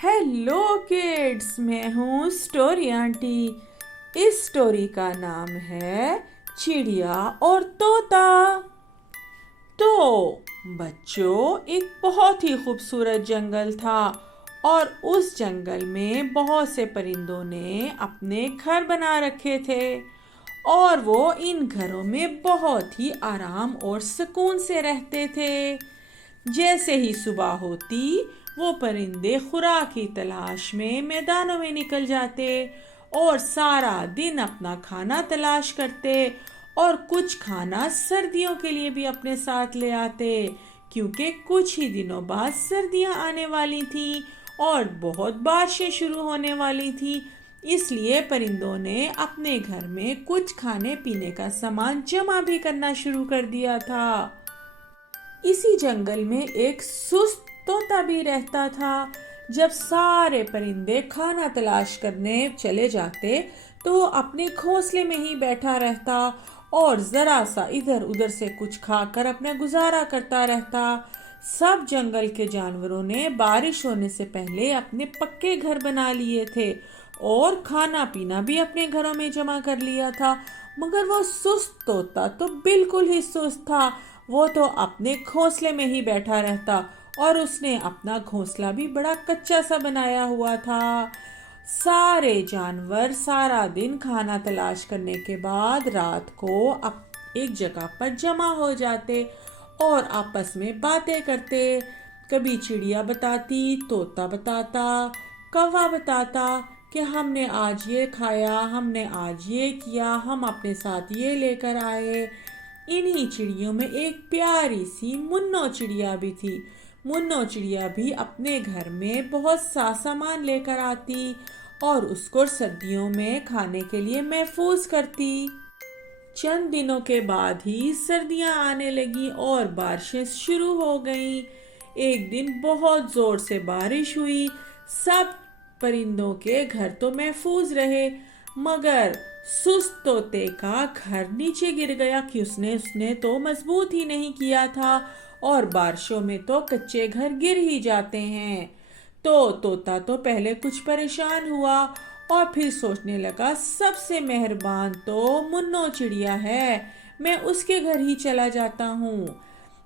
Hello kids, मैं हूँ story aunty. इस स्टोरी का नाम है चिड़िया और तोता। तो बच्चों, एक बहुत ही खूबसूरत जंगल था और उस जंगल में बहुत से परिंदों ने अपने घर बना रखे थे और वो इन घरों में बहुत ही आराम और सुकून से रहते थे। जैसे ही सुबह होती, वो परिंदे खुराक की तलाश में मैदानों में निकल जाते और सारा दिन अपना खाना तलाश करते और कुछ खाना सर्दियों के लिए भी अपने साथ ले आते, क्योंकि कुछ ही दिनों बाद सर्दियां आने वाली थीं और बहुत बारिशें शुरू होने वाली थी। इसलिए परिंदों ने अपने घर में कुछ खाने पीने का सामान जमा भी करना शुरू कर दिया था। इसी जंगल में एक सुस्त तोता भी रहता था। जब सारे परिंदे खाना तलाश करने चले जाते तो वो अपने घोंसले में ही बैठा रहता और जरा सा इधर उधर से कुछ खाकर अपना गुजारा करता रहता। सब जंगल के जानवरों ने बारिश होने से पहले अपने पक्के घर बना लिए थे और खाना पीना भी अपने घरों में जमा कर लिया था। मगर वो सुस्त तोता तो बिल्कुल ही सुस्त था। वो तो अपने घोंसले में ही बैठा रहता और उसने अपना घोंसला भी बड़ा कच्चा सा बनाया हुआ था। सारे जानवर सारा दिन खाना तलाश करने के बाद रात को एक जगह पर जमा हो जाते और आपस में बातें करते। कभी चिड़िया बताती, तोता बताता, कौवा बताता कि हमने आज ये खाया, हमने आज ये किया, हम अपने साथ ये लेकर आए। इन्हीं चिड़ियों में एक प्यारी सी मुन्नो चिड़िया भी थी। मुन्नो चिड़िया भी अपने घर में बहुत सा सामान लेकर आती और उसको सर्दियों में खाने के लिए महफूज करती। चंद दिनों के बाद ही सर्दियां आने लगी और बारिशें शुरू हो गईं। एक दिन बहुत जोर से बारिश हुई। सब परिंदों के घर तो महफूज रहे, मगर सुस्त तोते का घर नीचे गिर गया कि उसने तो मजबूत ही नहीं किया था और बारिशों में तो कच्चे घर गिर ही जाते हैं। तो तोता तो पहले कुछ परेशान हुआ और फिर सोचने लगा, सबसे मेहरबान तो मुन्नो चिड़िया है, मैं उसके घर ही चला जाता हूँ।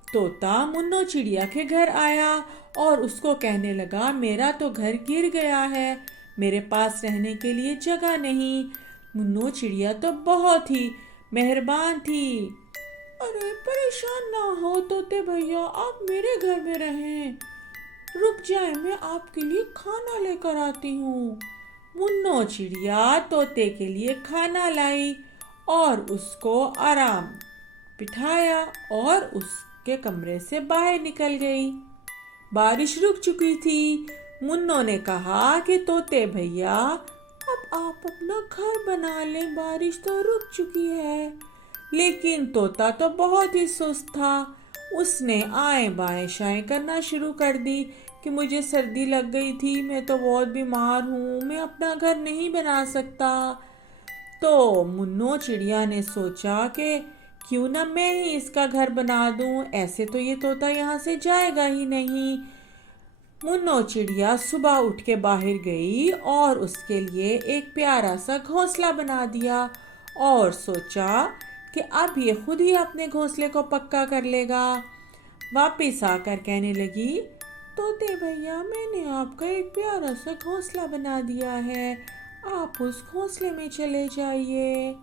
तोता मुन्नो चिड़िया के घर आया और उसको कहने लगा, मेरा तो घर गिर गया है, मेरे पास रहने के लिए जगह नहीं। मुन्नो चिड़िया तो बहुत ही मेहरबान थी। अरे परेशान ना हो तोते भैया, आप मेरे घर में रहें, रुक जाए, मैं आपके लिए खाना लेकर आती हूँ। मुन्नो चिड़िया तोते के लिए खाना लाई और उसको आराम बिठाया और उसके कमरे से बाहर निकल गई। बारिश रुक चुकी थी। मुन्नो ने कहा कि तोते भैया, अब आप अपना घर बना लें, बारिश तो रुक चुकी है। लेकिन तोता तो बहुत ही सुस्त था। उसने आए बाएं शाएं करना शुरू कर दी कि मुझे सर्दी लग गई थी, मैं तो बहुत बीमार हूँ, मैं अपना घर नहीं बना सकता। तो मुन्नो चिड़िया ने सोचा कि क्यों ना मैं ही इसका घर बना दूं, ऐसे तो ये तोता यहाँ से जाएगा ही नहीं। मुन्नो चिड़िया सुबह उठ के बाहर गई और उसके लिए एक प्यारा सा घोंसला बना दिया और सोचा कि अब ये खुद ही अपने घोंसले को पक्का कर लेगा। वापिस आकर कहने लगी, तोते भैया, मैंने आपका एक प्यारा सा घोंसला बना दिया है, आप उस घोंसले में चले जाइए।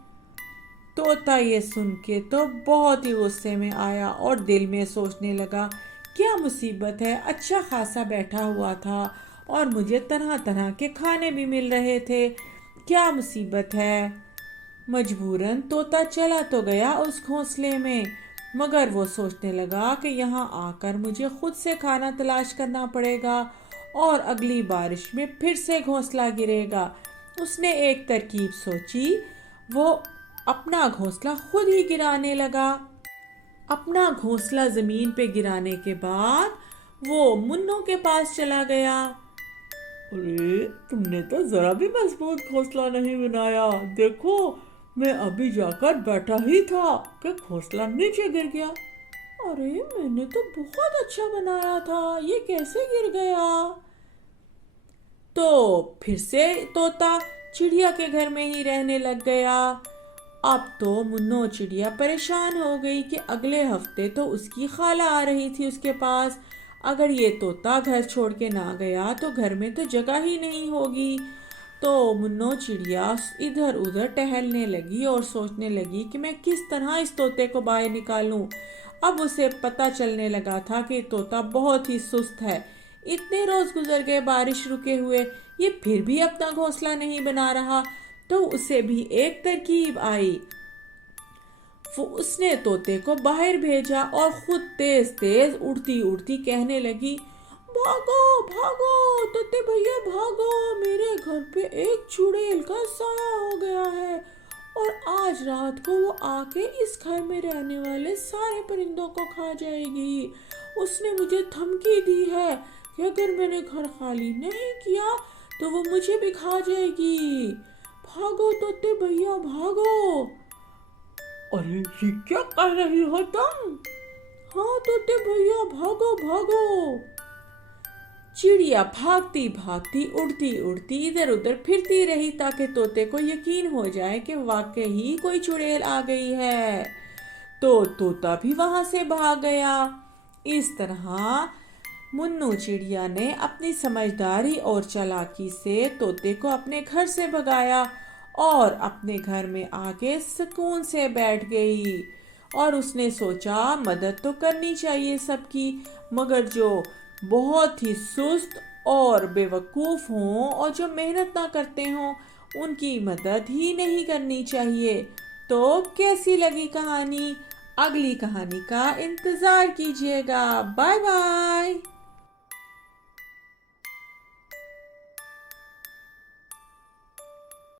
तोता ये सुन के तो बहुत ही गुस्से में आया और दिल में सोचने लगा, क्या मुसीबत है, अच्छा खासा बैठा हुआ था और मुझे तरह तरह के खाने भी मिल रहे थे, क्या मुसीबत है। मजबूरन तोता चला तो गया उस घोंसले में, मगर वो सोचने लगा कि यहाँ आकर मुझे खुद से खाना तलाश करना पड़ेगा और अगली बारिश में फिर से घोंसला गिरेगा। उसने एक तरकीब सोची। वो अपना घोंसला खुद ही गिराने लगा। अपना घोंसला जमीन पे गिराने के बाद वो मुन्नो के पास चला गया। अरे, तुमने तो जरा भी मजबूत घोंसला नहीं बनाया, देखो मैं अभी जाकर बैठा ही था कि घोंसला नीचे गिर गया। अरे, मैंने तो बहुत अच्छा बनाया था, ये कैसे गिर गया। तो फिर से तोता चिड़िया के घर में ही रहने लग गया। अब तो मुन्नो चिड़िया परेशान हो गई कि अगले हफ्ते तो उसकी खाला आ रही थी उसके पास। अगर ये तोता घर छोड़ के ना गया तो घर में तो जगह ही नहीं होगी। तो मुन्नो चिड़िया इधर उधर टहलने लगी और सोचने लगी कि मैं किस तरह इस तोते को बाहर निकालूं। अब उसे पता चलने लगा था कि तोता बहुत ही सुस्त है। इतने रोज गुजर गए बारिश रुके हुए, ये फिर भी अपना घोंसला नहीं बना रहा। तो उसे भी एक तरकीब आई। वो उसने तोते को बाहर भेजा और खुद तेज तेज उड़ती उड़ती कहने लगी, भागो भागो तोते भैया भागो, मेरे घर पे एक चुड़ैल का साया हो गया है और आज रात को वो आके इस घर में रहने वाले सारे परिंदों को खा जाएगी। उसने मुझे धमकी दी है कि अगर मैंने घर खाली नहीं किया तो वो मुझे भी खा जाएगी। भागो तोते भैया भागो। अरे ये क्या कर रही हो तुम? हाँ तोते भैया भागो भागो। चिड़िया भागती भागती उड़ती उड़ती इधर उधर फिरती रही ताकि तोते को यकीन हो जाए कि वाकई ही कोई चुड़ैल आ गई है। तो तोता भी वहां से भाग गया। इस तरह मुन्नू चिड़िया ने अपनी समझदारी और चालाकी से तोते को अपने घर से भगाया और अपने घर में आके सुकून से बैठ गई। और उसने सोचा मदद तो करनी चाहिए सबकी, मगर जो बहुत ही सुस्त और बेवकूफ हों और जो मेहनत ना करते हों उनकी मदद ही नहीं करनी चाहिए। तो कैसी लगी कहानी? अगली कहानी का इंतजार कीजिएगा। Bye bye.